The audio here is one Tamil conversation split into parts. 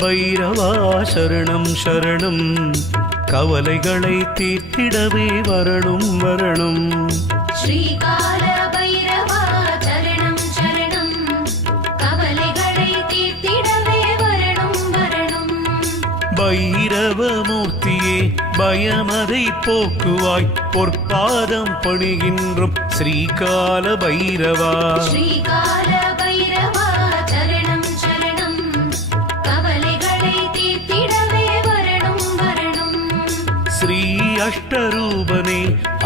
பைரவா சரணம் சரணம், கவலைகளை தீர்த்திடவே வரணும் வரணும். ஸ்ரீகால பைரவா சரணம் சரணம், கவலைகளை தீர்த்திடவே வரணும் வரணும். பைரவமூர்த்தியே பயமதை போக்குவாய், பொற்பாதம் பணிகின்றோம் ஸ்ரீகால பைரவா. ஸ்ரீகால பைரவா சரணம் சரணம், கவலைகளை தீர்த்திடவே வரணும் வரணும். ஸ்ரீ அஷ்டரூபனே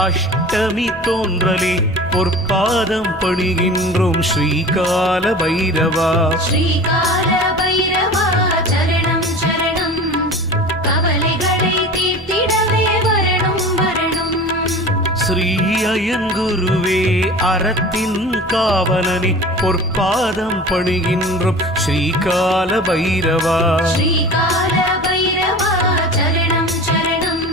அஷ்டமி தோன்றலே, பொற்பாதம் பணிகின்றோம் ஸ்ரீகால பைரவா. ஸ்ரீகால பைரவா சரணம் சரணம், கவலைகளை தீர்த்திடவே வரணும் வரணும். ஸ்ரீ அயங்குருவே அறத்தின் காவலனே, பொற்பாதம் பணிகின்றோம் ஸ்ரீகால பைரவா. ஸ்ரீகால பைரவா சரணம் சரணம்,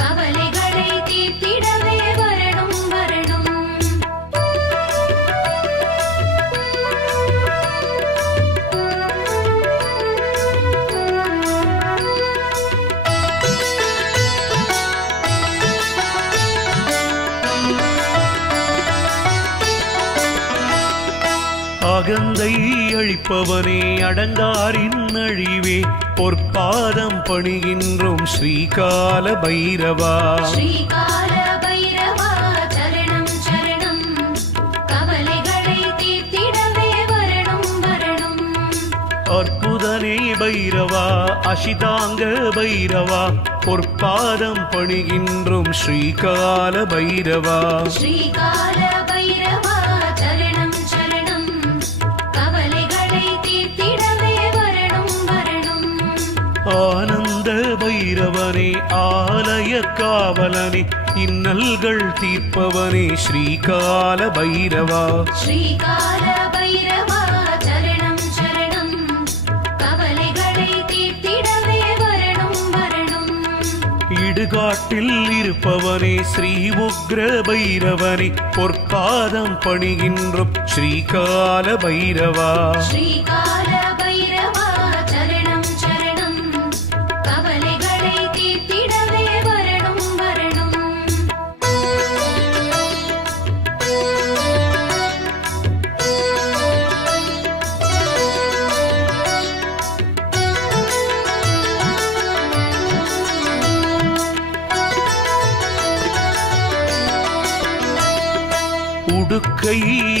கவலைகளை தீர்த்திடவே வரணும் வரணும். அகந்தை அழிப்பவனே அடங்காரின் அழிவே, பொற்பாதம் பணிகின்றோம் ஸ்ரீகால பைரவா. ஸ்ரீகால பைரவா சரணம் சரணம், கவலைகளை தீர்த்திடவே வரணும் வரணும். அற்புதனே பைரவா அசிதாங்க பைரவா, பொற்பாதம் பணிகின்றோம் ஸ்ரீகால பைரவா. ஸ்ரீகால பைரவா சரணம் சரணம், கவலைகளை தீர்த்திடவே வரணும் வரணும். ஆனந்த பைரவனே ஆலய காவலனே, இன்னல்கள் தீர்ப்பவனே ஸ்ரீகால பைரவா. ஸ்ரீகால பைரவா சரணம் சரணம், கவலைகளை தீர்த்திடவே வரணும் வரணும். இடுகாட்டில் இருப்பவனே ஸ்ரீ உக்ர பைரவனே, பொற்பாதம் பணிகின்றோம் ஸ்ரீகால பைரவா. ஸ்ரீகால பைரவா சரணம் சரணம், கவலைகளை தீர்த்திடவே வரணும் வரணும். உடுக்கை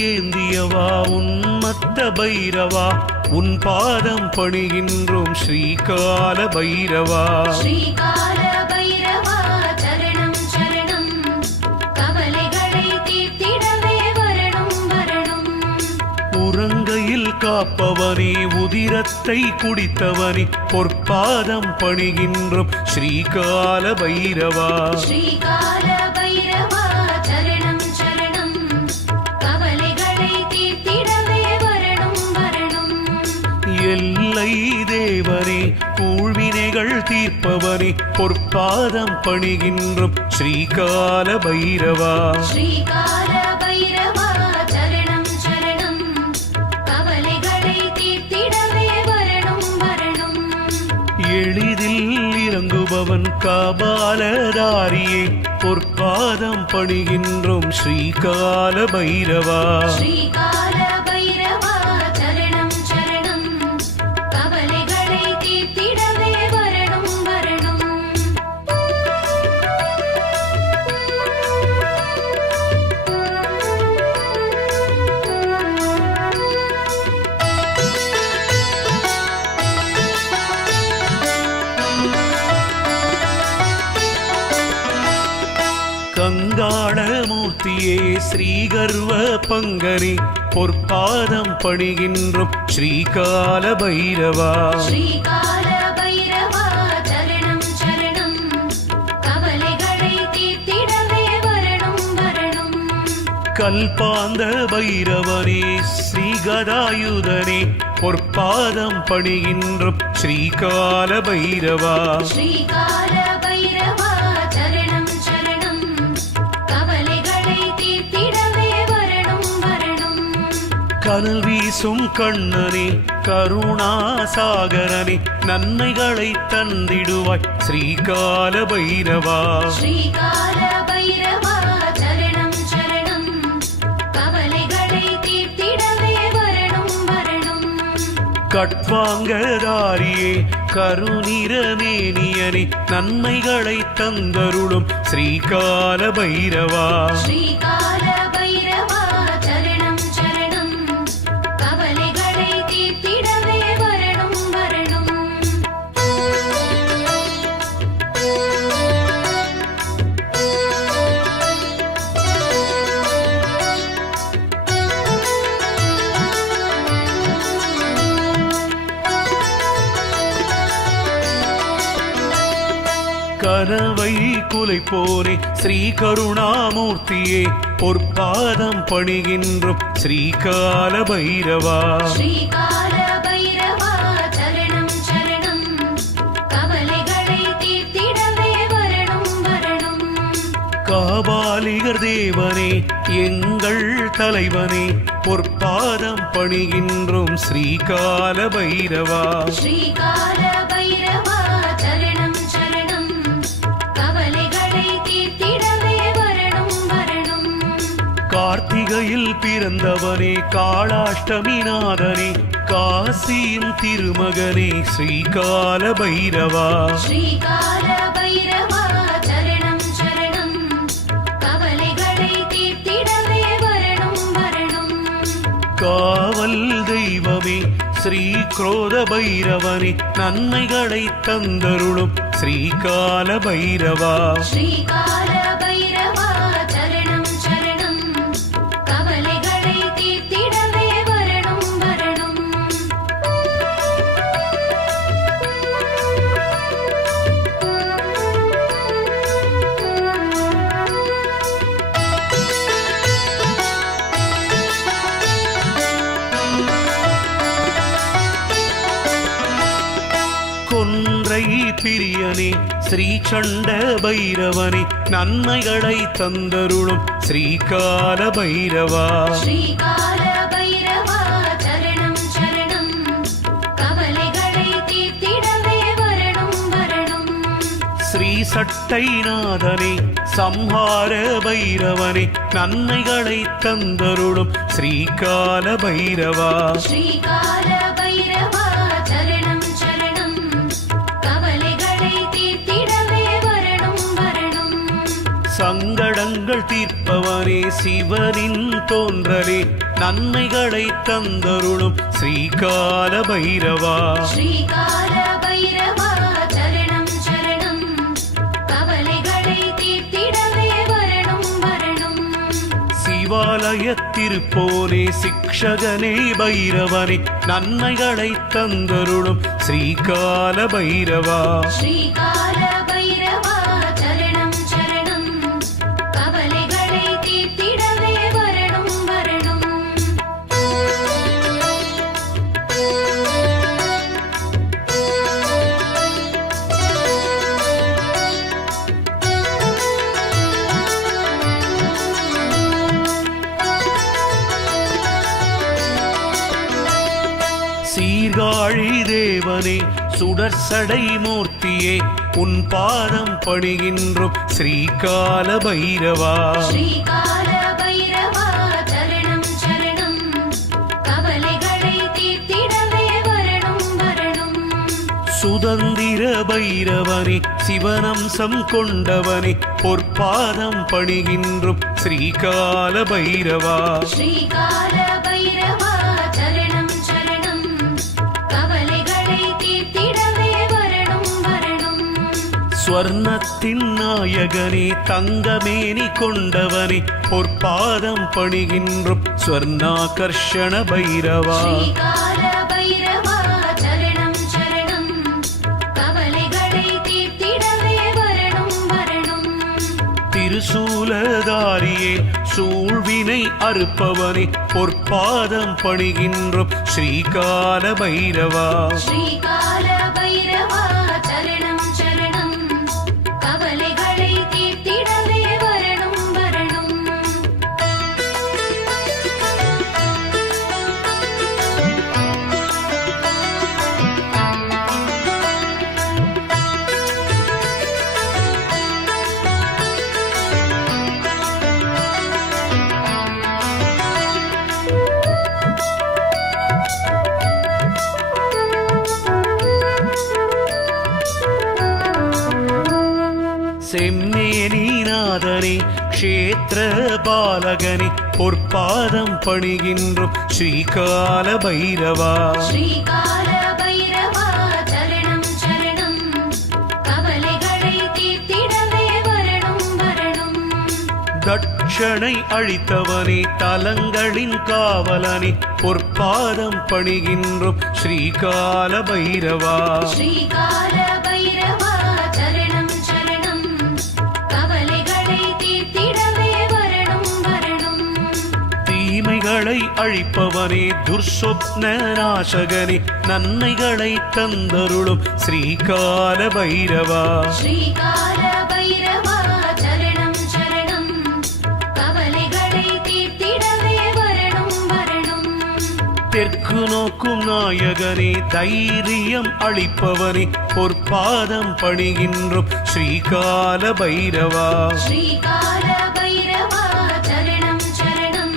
ஏந்தியவா உன்மத்த பைரவா, உன் பாதம் பணிகின்றோம் ஸ்ரீகால பைரவா. ஸ்ரீகால பைரவா சரணம் சரணம், கவலைகளை தீர்த்திடவே வரணும் வரணும். உறங்கையில் காப்பவனே உதிரத்தை குடித்தவனே, பொற்பாதம் பணிகின்றோம் ஸ்ரீகால பைரவா. ஸ்ரீகால பைரவா சரணம் சரணம், கவலைகளை தீர்த்திடவே வரணும் வரணும். எல்லை தேவனே ஊழ்வினைகள் தீர்ப்பவனே, பொற்பாதம் பணிகின்றோம் ஸ்ரீகால பைரவா. ஸ்ரீகால பைரவா சரணம் சரணம், கவலைகளை தீர்த்திடவே வரணும் வரணும். எளிதில் இறங்குபவன் காபாலதாரியே, பொற்பாதம் பணிகின்றோம் ஸ்ரீகால பைரவா. ஸ்ரீகால பைரவா சரணம் சரணம், கவலைகளை தீர்த்திடவே வரணும் வரணும். கங்காளமூர்த்தியே ஸ்ரீகர்வ பங்கரி, பொற்பாதம் பணிகின்றோம் ஸ்ரீகால பைரவா. ஸ்ரீகால பைரவா சரணம் சரணம், கவலைகளை தீர்த்திடவே வரணும் வரணும். கல்பாந்த பைரவனே ஸ்ரீகதாயுதனே, பொற்பாதம் பணிகின்றோம் ஸ்ரீகால பைரவா. ஸ்ரீகால பைரவா சரணம் சரணம், கவலைகளை தீர்த்திடவே வரணும் வரணும். கனல் வீச வீசும் கண்ணனே கருணாசாகரனே நன்மைகளை தந்திடுவாய் ஸ்ரீகால பைரவா. ஸ்ரீகால பைரவா சரணம் சரணம், கவலைகளை தீர்த்திடவே வரணும் வரணும். கட்வாங்கதாரியே கருநிறமேனியனே நன்மைகளை தந்தருளும் ஸ்ரீகால பைரவா. ஸ்ரீகால பைரவா சரணம் சரணம், கவலைகளை தீர்த்திடவே வரணும் வரணும். கனவை குலைப்போனே ஸ்ரீ கருணாமூர்த்தியே பொற்பாதம் பணிகின்றோம் ஸ்ரீகால பைரவா. ஸ்ரீகால பைரவா சரணம் சரணம், கவலைகளை தீர்த்திடவே வரணும் வரணும். காபாலிகர் தேவனே எங்கள் தலைவனே பொற்பாதம் பணிகின்றோம் ஸ்ரீகால பைரவா. ஸ்ரீகால பைரவா சரணம் சரணம், கவலைகளை தீர்த்திடவே வரணும் வரணும். கார்த்திகையில் பிறந்தவனே காளாஷ்டமிநாதனே காசியின் திருமகனே ஸ்ரீகால பைரவா. ஸ்ரீகால பைரவா சரணம் சரணம், கவலைகளை தீர்த்திடவே வரணும் வரணும். காவல் தெய்வமே ஸ்ரீ குரோத பைரவனே நன்மைகளை தந்தருளும் ஸ்ரீகால பைரவா. ஸ்ரீகால பைரவா சரணம் சரணம், கவலைகளை தீர்த்திடவே வரணும் வரணும். கொன்றை பிரியனே ஸ்ரீ சண்ட பைரவனே நன்மைகளை தந்தருளும் ஸ்ரீகால பைரவா. ஸ்ரீகால பைரவா சரணம் சரணம், கவலைகளை தீர்த்திடவே வரணும் வரணும். ஸ்ரீ சட்டைநாதனே சம்ஹார பைரவனே நன்மைகளை தந்தருளும் ஸ்ரீகால பைரவா. ஸ்ரீகால பைரவா சரணம் சரணம், கவலைகளை தீர்த்திடவே வரணும் வரணும். சங்கடங்கள் தீர்ப்பவனே சிவனின் தோன்றலே நன்மைகளை தந்தருளும் ஸ்ரீகால பைரவா. ஸ்ரீகால பைரவா சரணம் சரணம், கவலைகளை தீர்த்திடவே வரணும் வரணும். சிவாலயத்திருப்போனே சிக்ஷகனே பைரவனே நன்மைகளை தந்தருளும் ஸ்ரீகால பைரவா. ஸ்ரீகால பைரவா சரணம் சரணம், கவலைகளை தீர்த்திடவே வரணும் வரணும். சீர்காழி தேவனே சுடர்சடை மூர்த்தியே உன் பாதம் பணிகின்றோம் ஸ்ரீகால பைரவா. ஸ்ரீகால பைரவா சரணம் சரணம், கவலைகளை தீர்த்திடவே வரணும் வரணும். சுதந்திர பைரவனே சிவனம்சம் கொண்டவனே பொற்பாதம் பணிகின்றோம் ஸ்ரீகால பைரவா. ஸ்ரீகால பைரவா சரணம் சரணம், கவலைகளை தீர்த்திடவே வரணும் வரணும். ஸ்வர்ணத்தின் நாயகனே தங்கமேனி கொண்டவனே பொற்பாதம் பணிகின்றோம் ஸ்வர்ணாகர்ஷண பைரவா. ஸ்ரீகால பைரவா சரணம் சரணம், கவலைகளை தீர்த்திடவே வரணும் வரணும். திருசூலதாரியே சூழ்வினை அறுப்பவனே பொற்பாதம் பணிகின்றோம் ஸ்ரீகால பைரவா. ஸ்ரீகால பைரவா சரணம் சரணம், கவலைகளை தீர்த்திடவே வரணும் வரணும். செம்மேனிநாதனே க்ஷேத்திர பாலகனே பொற்பாதம் பணிகின்றோம் ஸ்ரீகால பைரவா ஸ்ரீகால பைரவா சரணம் சரணம் கவலைகளை தீர்த்திடவே வரணும் வரணும் தட்சணை அழித்தவனே தலங்களின் காவலனே பொற்பாதம் பணிகின்றோம் ஸ்ரீகால பைரவா ஸ்ரீகால பைரவா சரணம் சரணம் கவலைகளை தீர்த்திடவே வரணும் வரணும் தீமைகளை அழிப்பவனே துர்சொப்ன நாசகனே நன்மைகளை தந்தருளும் ஸ்ரீகால பைரவா ஸ்ரீகால பைரவா சரணம் சரணம் கவலைகளை தீர்த்திடவே வரணும் வரணும் தெற்கு நோக்கும் நாயகனே தைரியம் அளிப்பவனே பொற்பாதம் பணிகின்றோம் ஸ்ரீகால பைரவா ஸ்ரீகால பைரவா சரணம் சரணம்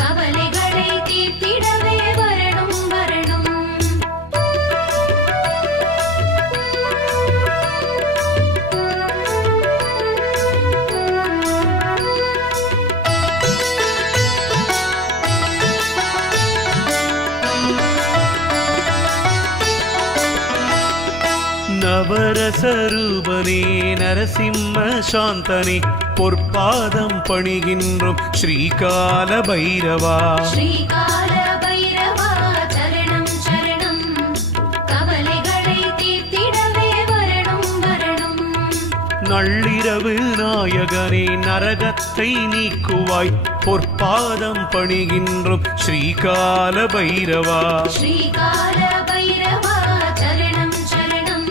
கவலைகளை தீர்த்திடவே வரணும் வரணும் நவரசரூபனே நரசிம்ம சாந்தனே பொற்பாதம் பணிகின்றோம் ஸ்ரீகால பைரவா ஸ்ரீகால பைரவா சரணம் சரணம் கவலைகளை தீர்த்திடவே வரணும் வரணும் நள்ளிரவு நாயகனே நரகத்தை நீக்குவாய் பொற்பாதம் பணிகின்றோம் ஸ்ரீகால பைரவா ஸ்ரீகால பைரவா சரணம் சரணம்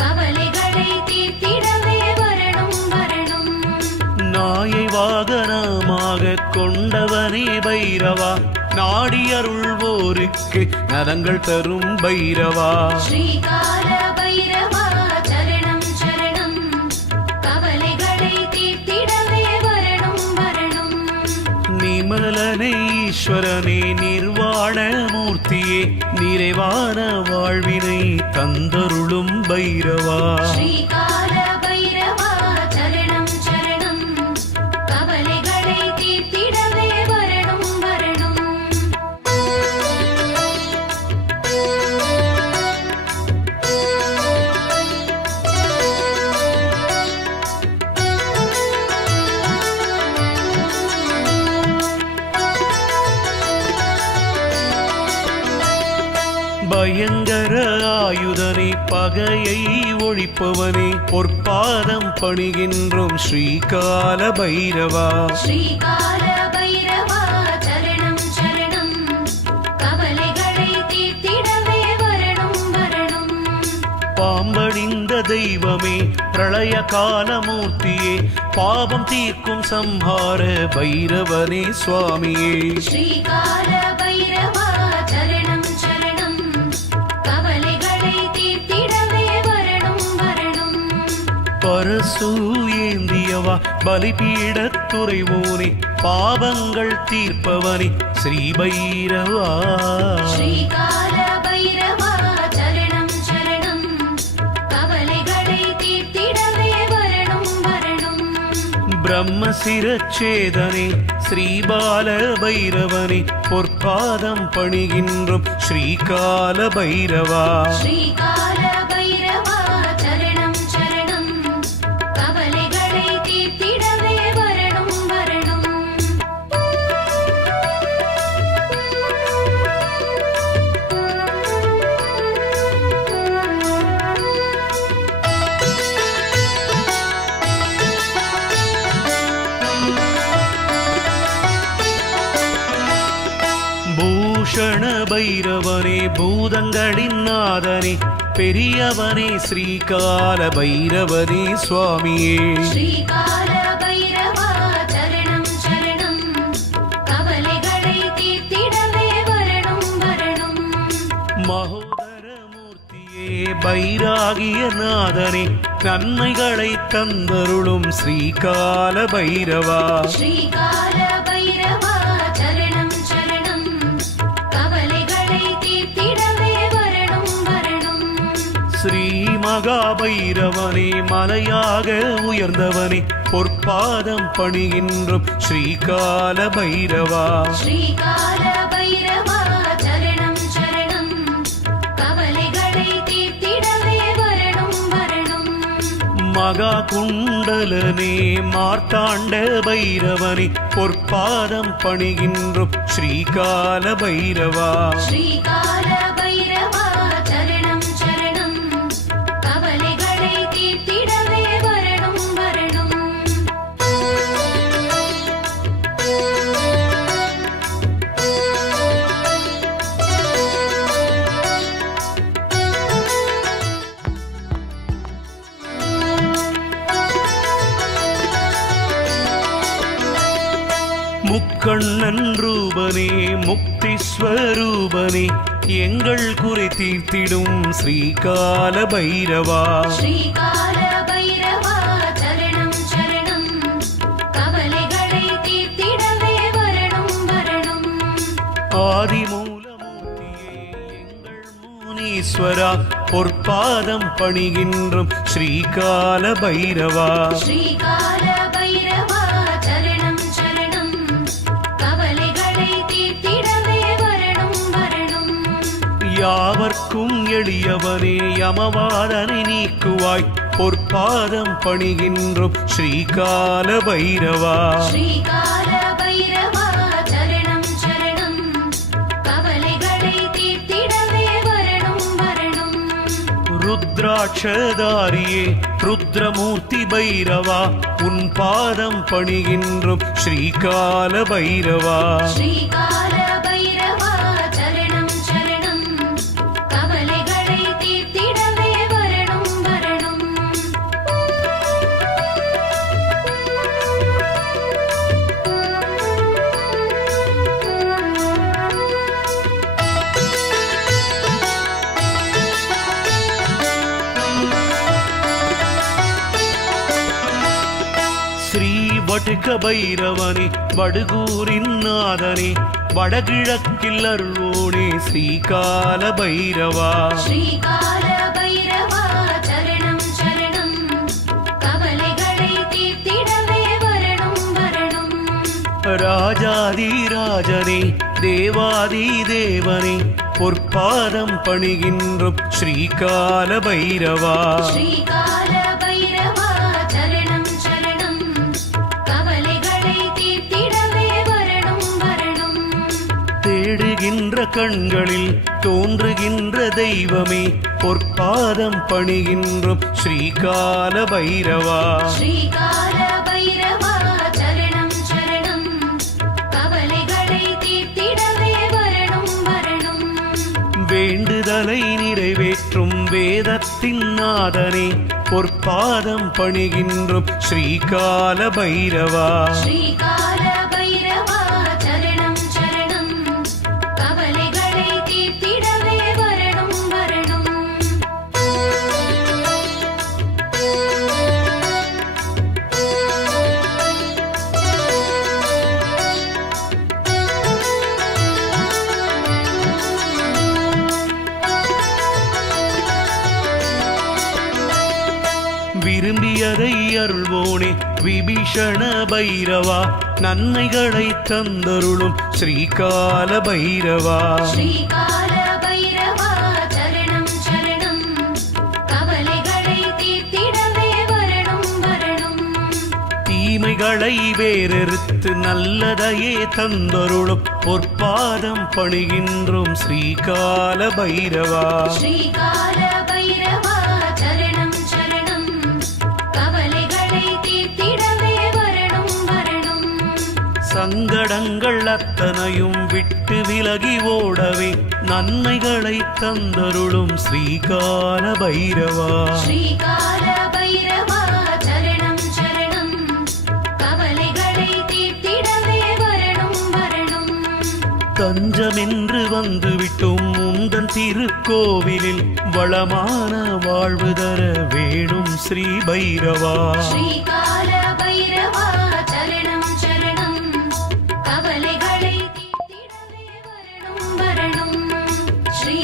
கவலைகளை தீர்த்திடவே வரணும் வரணும் நாயை வாகனமாக கொண்டவனே பைரவா நாடி அருள்வோருக்கு நலங்கள் தரும் பைரவா ஸ்ரீகால பைரவா சரணம் சரணம் கவலைகளை தீர்த்திடவே வரணும் வரணும் நிமலனே ஈஸ்வரனே நிர்வாண மூர்த்தியே நிறைவான வாழ்வினை தந்தருளும் பைரவா ஸ்ரீகால பைரவா சரணம் சரணம் கவலைகளை தீர்த்திடவே வரணும் வரணும் பயங்கர ஆயுதனே பகையை ஒழிப்பவனே பொற்பாதம் பணிகின்றோம் ஸ்ரீகால பைரவா ஸ்ரீகால பைரவா சரணம் சரணம் கவலைகளை தீர்த்திடவே வரணும் வரணும் பாம்பணிந்த தெய்வமே பிரளய காலமூர்த்தியே பாவம் தீர்க்கும் சம்ஹார பைரவனே சுவாமியே ஸ்ரீகால பைரவா சரணம் சரணம் கவலைகளை தீர்த்திடவே வரணும் வரணும் பரசு ஏந்தியவா பலிபீடத் துறைவோனே பாவங்கள் தீர்ப்பவனே ஸ்ரீபைரவா ஸ்ரீகால பைரவா சரணம் சரணம் கவலைகளை தீர்த்திடவே வரணும் வரணும் பிரம்மசிரச்சேதனே ஸ்ரீபால பைரவனே பொற்பாதம் பணிகின்றோம் ஸ்ரீகால பைரவா ஸ்ரீகால பைரவா சரணம் சரணம் கவலைகளை தீர்த்திடவே வரணும் வரணும் பூஷண பைரவனே பூதங்களின் நாதனே பெரியவனே ஸ்ரீகால பைரவனே சுவாமியே ஸ்ரீகால பைரவா சரணம் சரணம் கவலைகளை தீர்த்திடவே வரணும் வரணும் மகோதர மூர்த்தியே பைராகிய நாதனே நன்மைகளை தந்தருளும் ஸ்ரீகால பைரவா ஸ்ரீகால பைரவா சரணம் சரணம் கவலைகளை தீர்த்திடவே வரணும் வரணும் ஸ்ரீ மகாபைரவனே மலையாக உயர்ந்தவனே பொற்பாதம் பணிகின்றோம் ஸ்ரீகால பைரவா ஸ்ரீகால பைரவா சரணம் சரணம் கவலைகளை தீர்த்திடவே வரணும் வரணும் மகா குண்டலனே மார்த்தாண்ட பைரவனே பொற்பாதம் பணிகின்றோம் ஸ்ரீகால பைரவா ஸ்ரீகால பைரவா சரணம் சரணம் கவலைகளை தீர்த்திடவே வரணும் வரணும் முக்கண்ணன் ரூபனே முக்தி ஸ்வரூபனே எங்கள் குறை தீர்த்திடும் ஸ்ரீகால பைரவா ஸ்ரீகால பைரவா சரணம் சரணம் கவலைகளை தீர்த்திடவே வரணும் வரணும் ஆதிமூலமூர்த்தியே எங்கள் முனீஸ்வரா பொற்பாதம் பணிகின்றோம் ஸ்ரீகால பைரவா ஸ்ரீகால பைரவா சரணம் சரணம் கவலைகளை தீர்த்திடவே வரணும் வரணும் யாவர்க்கும் எளியவனே யமவாதனை நீக்குவாய் பொற்பாதம் பணிகின்றோம் ஸ்ரீகால பைரவா ஸ்ரீகால பைரவா சரணம் சரணம் கவலைகளை தீர்த்திடவே வரணும் வரணும் ருத்ராட்சதாரியே ருத்ரமூர்த்தி பைரவா உன் பாதம் பணிகின்றோம் ஸ்ரீகால பைரவா ஸ்ரீகால பைரவா சரணம் சரணம் கவலைகளை தீர்த்திடவே வரணும் வரணும் ஸ்ரீ வடுக பைரவனே வடுகூரின் நாதனே வடகிழக்கில் அருள்வோனே ஸ்ரீகால பைரவா ஸ்ரீகால பைரவா சரணம் சரணம் கவலைகளை தீர்த்திடவே வரணும் வரணும் ராஜாதிராஜனே தேவாதி தேவனே பொற்பாதம் பணிகின்றோம் ஸ்ரீகால பைரவா ஸ்ரீகால பைரவா சரணம் சரணம் கவலைகளை தீர்த்திடவே வரணும் வரணும் தேடுகின்ற கண்களில் தோன்றுகின்ற தெய்வமே பொற்பாதம் பணிகின்றோம் ஸ்ரீகால பைரவா ஸ்ரீகால பைரவா சரணம் சரணம் கவலைகளை தீர்த்திடவே வரணும் வரணும் வேண்டுதலை நிறைவேற்றும் வேதத்தின் நாதனே பொற்பாதம் பணிகின்றோம் ஸ்ரீகால பைரவா ஸ்ரீகால பைரவா சரணம் சரணம் கவலைகளை தீர்த்திடவே வரணும் வரணும் விரும்பியதை அருள்வோனே விபீஷண பைரவா நன்மைகளை தந்தருளும் ஸ்ரீகால பைரவா ஸ்ரீகால பைரவா சரணம் சரணம் கவலைகளை தீர்த்திடவே வரணும் வரணும் தீமைகளை வேறெடுத்து நல்லதையே தந்தருளும் பொற்பாதம் பணிகின்றோம் ஸ்ரீகால பைரவா ஸ்ரீகால பைரவா சரணம் சரணம் கவலைகளை தீர்த்திடவே வரணும் வரணும் சங்கடங்கள் அத்தனையும் விட்டு விலகி ஓடவே நன்மைகளை தந்தருளும் ஸ்ரீகால பைரவா ஸ்ரீகால பைரவா சரணம் சரணம் கவலைகளை தீர்த்திடவே வரணும் வரணும் தஞ்சமென்று வந்துவிட்டோம் உந்தன் திருக்கோவிலில் வளமான வாழ்வு தர வேணும் ஸ்ரீ பைரவா ஸ்ரீகால பைரவா சரணம் சரணம் கவலைகளை தீர்த்திடவே வரணும் வரணும் ஸ்ரீ